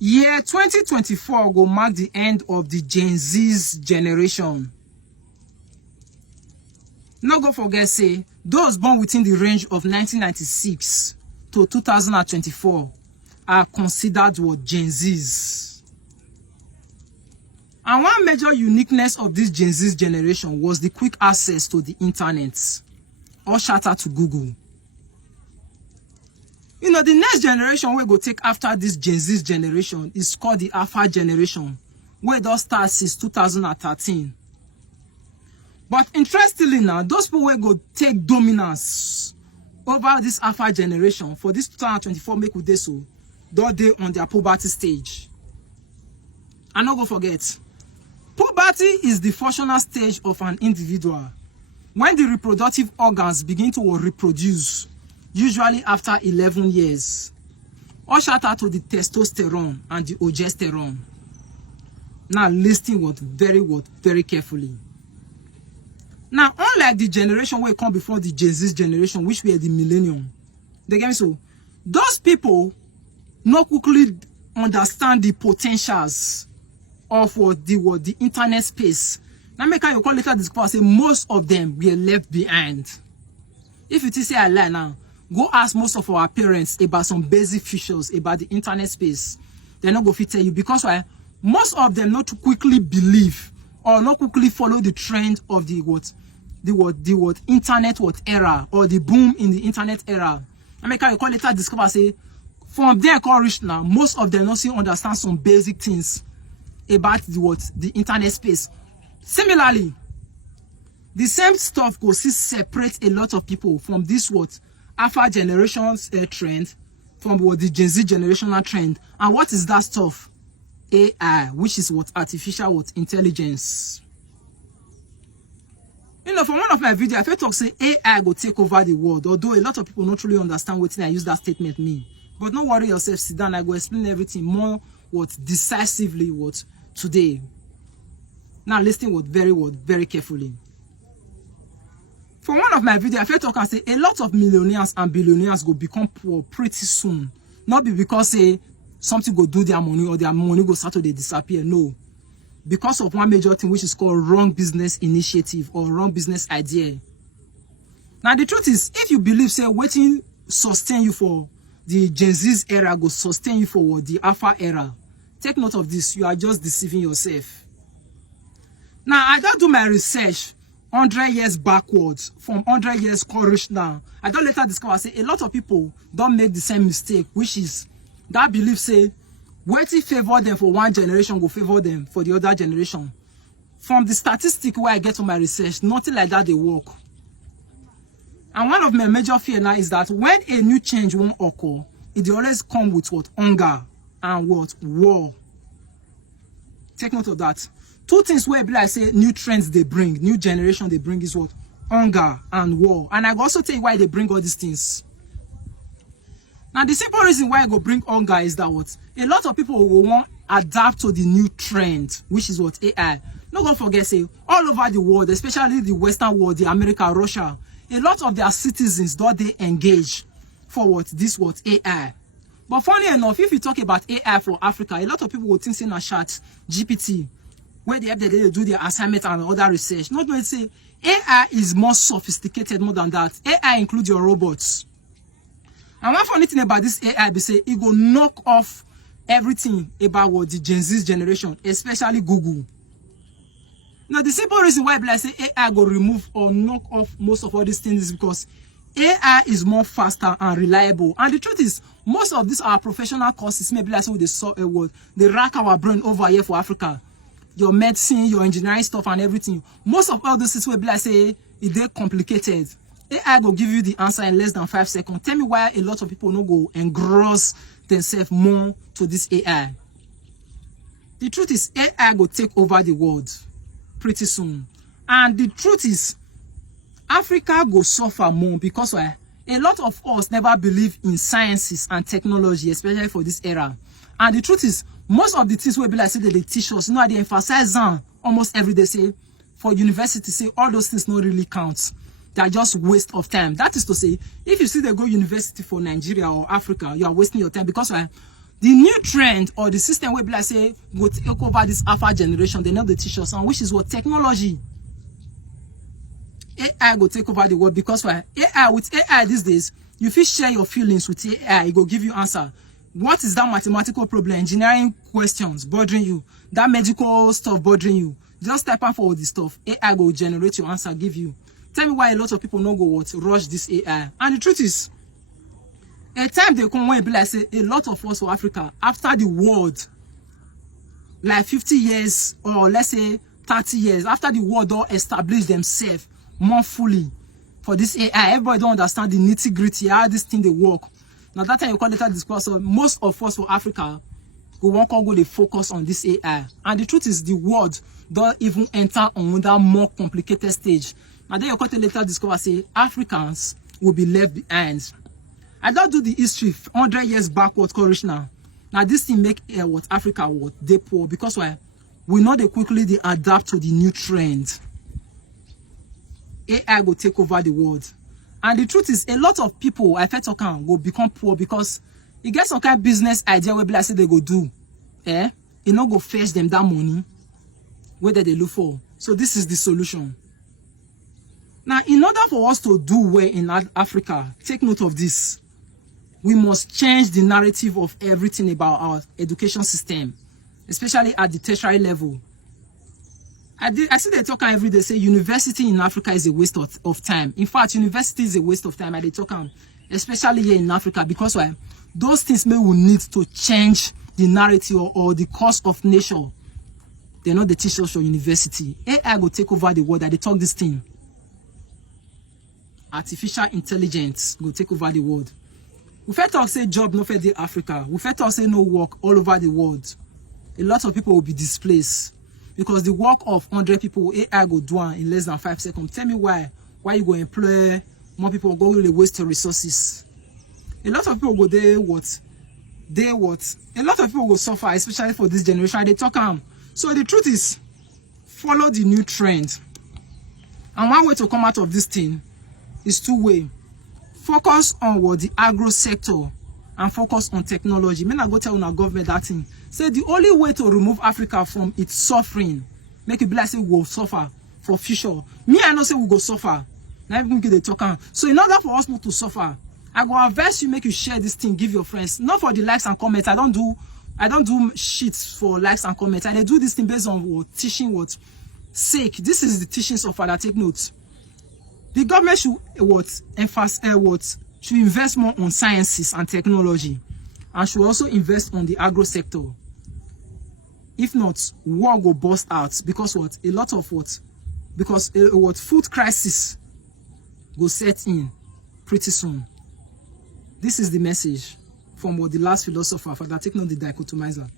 Year 2024 will mark the end of the Gen Z's generation. No go forget, say, those born within the range of 1996 to 2024 are considered what Gen Zs. And one major uniqueness of this Gen Z generation was the quick access to the internet, or shout out to Google. You know, the next generation we go take after this Gen Z generation is called the Alpha generation, where does start since 2013. But interestingly now, those people will go take dominance over this Alpha generation for this 2024 make with this so, though they on their puberty stage. And not go forget, puberty is the functional stage of an individual when the reproductive organs begin to reproduce, usually after 11 years. Or shout out to the testosterone and the progesterone. Now listen very carefully. Now, unlike the generation where come before the Gen Z generation, which were the millennium, they get me so, those people not quickly understand the potentials of the internet space. Now, make you call later this say most of them were left behind. If you say I lie now, go ask most of our parents about some basic features about the internet space. They're not going to tell you because why? Most of them not to quickly believe or not quickly follow the trend of the internet era or the boom in the internet era. I make you call later discover say from there call reach now, most of them not still understand some basic things about the internet space. Similarly, the same stuff goes to separate a lot of people from this Alpha generation's trend from the Gen Z generational trend. And what is that stuff? AI, which is artificial intelligence. You know, from one of my videos, I felt to say AI go take over the world, although a lot of people don't truly understand what I use that statement mean. But don't worry yourself, sit down, I go explain everything more decisively today. Now listen very carefully. For one of my videos, I felt to say a lot of millionaires and billionaires go become poor pretty soon. Not because something go do their money or their money go start to disappear. No. Because of one major thing which is called wrong business initiative or wrong business idea. Now the truth is, if you believe waiting sustain you for the Gen Z's era go sustain you for the Alpha era, take note of this. You are just deceiving yourself. Now I don't do my research 100 years backwards, from 100 years courage now. I don't later discover a lot of people don't make the same mistake, which is that belief waiting favor them for one generation go favor them for the other generation. From the statistic where I get to my research, nothing like that they work. And one of my major fear now is that when a new change won't occur, it always come with hunger and war. Take note of that. Two things where I say new trends they bring, new generation they bring is hunger and war. And I also tell you why they bring all these things. Now the simple reason why I go bring hunger is that a lot of people will want adapt to the new trend, which is AI. Not gonna forget all over the world, especially the Western world, the America, Russia, a lot of their citizens they engage for this AI. But funny enough, if you talk about AI for Africa, a lot of people will think saying a chat GPT, where they do their assignment and other research. Not going to say AI is more sophisticated more than that. AI includes your robots. And one funny thing about this AI be it go knock off everything about the Gen Z generation, especially Google. Now the simple reason why I say AI go remove or knock off most of all these things is because AI is more faster and reliable. And the truth is, most of these are professional courses. Maybe they rack our brain over here for Africa. Your medicine, your engineering stuff and everything. Most of all those things will be it's complicated. AI will give you the answer in less than 5 seconds. Tell me why a lot of people no go engross themselves more to this AI. The truth is, AI will take over the world pretty soon. And the truth is, Africa will suffer more because a lot of us never believe in sciences and technology, especially for this era. And the truth is, most of the things will be that they teach us, they emphasize on almost every day, for university, all those things don't really count. They are just waste of time. That is to say, if you see they go university for Nigeria or Africa, you are wasting your time because The new trend or the system where people say go take over this alpha generation, they know the teach us, and which is what technology. AI go take over the world because why? With AI these days, you feel share your feelings with AI, it go give you answer. What is that mathematical problem, engineering questions bothering you, that medical stuff bothering you? Just type in for all this stuff. AI go generate your answer, give you. Tell me why a lot of people no go what rush this AI. And the truth is, a time they come when be like say a lot of us for Africa after the world, like 50 years or let's say 30 years after the world all established themselves more fully for this AI, everybody don't understand the nitty-gritty how this thing they work. Now that time you call later discourse, so most of us for Africa go won't go they focus on this AI. And the truth is the world don't even enter on that more complicated stage. Now then you call later discover say Africans will be left behind. I don't do the history 100 years backward courage now. Now this thing make what Africa what they poor because why? We know they quickly they adapt to the new trend. AI will take over the world. And the truth is, a lot of people, I felt okay, will become poor because you get some kind of business idea where people say they go do. It not go fetch them that money where they look for. So this is the solution. Now, in order for us to do well in Africa, take note of this. We must change the narrative of everything about our education system, especially at the tertiary level. I see they talk every day, say university in Africa is a waste of time. In fact, university is a waste of time. They talk especially here in Africa, because why? Those things may will need to change the narrative or the course of nature. They're not the teachers for university. AI will take over the world. They talk this thing. Artificial intelligence will take over the world. We first talk say job no fair in Africa. We first talk say no work all over the world. A lot of people will be displaced because the work of 100 people AI go do in less than 5 seconds. Tell me why you go employ more people, go really waste your resources. A lot of people go there a lot of people will suffer, especially for this generation. They talk so the truth is, follow the new trend. And one way to come out of this thing is two ways. Focus on what the agro sector and focus on technology. May not go tell our government that thing. Say the only way to remove Africa from its suffering, make it be like say we will suffer for future. Me, I know say we go suffer. Now even get the talk. So in order for us not to suffer, I go advise you, make you share this thing, give your friends. Not for the likes and comments. I don't do shit for likes and comments. I do this thing based on what teaching what sake. This is the teachings of Father. Take notes. The government should should invest more on sciences and technology, and should also invest on the agro sector. If not, war will burst out because food crisis will set in pretty soon. This is the message from what the last philosopher, Father. Take note, the dichotomizer.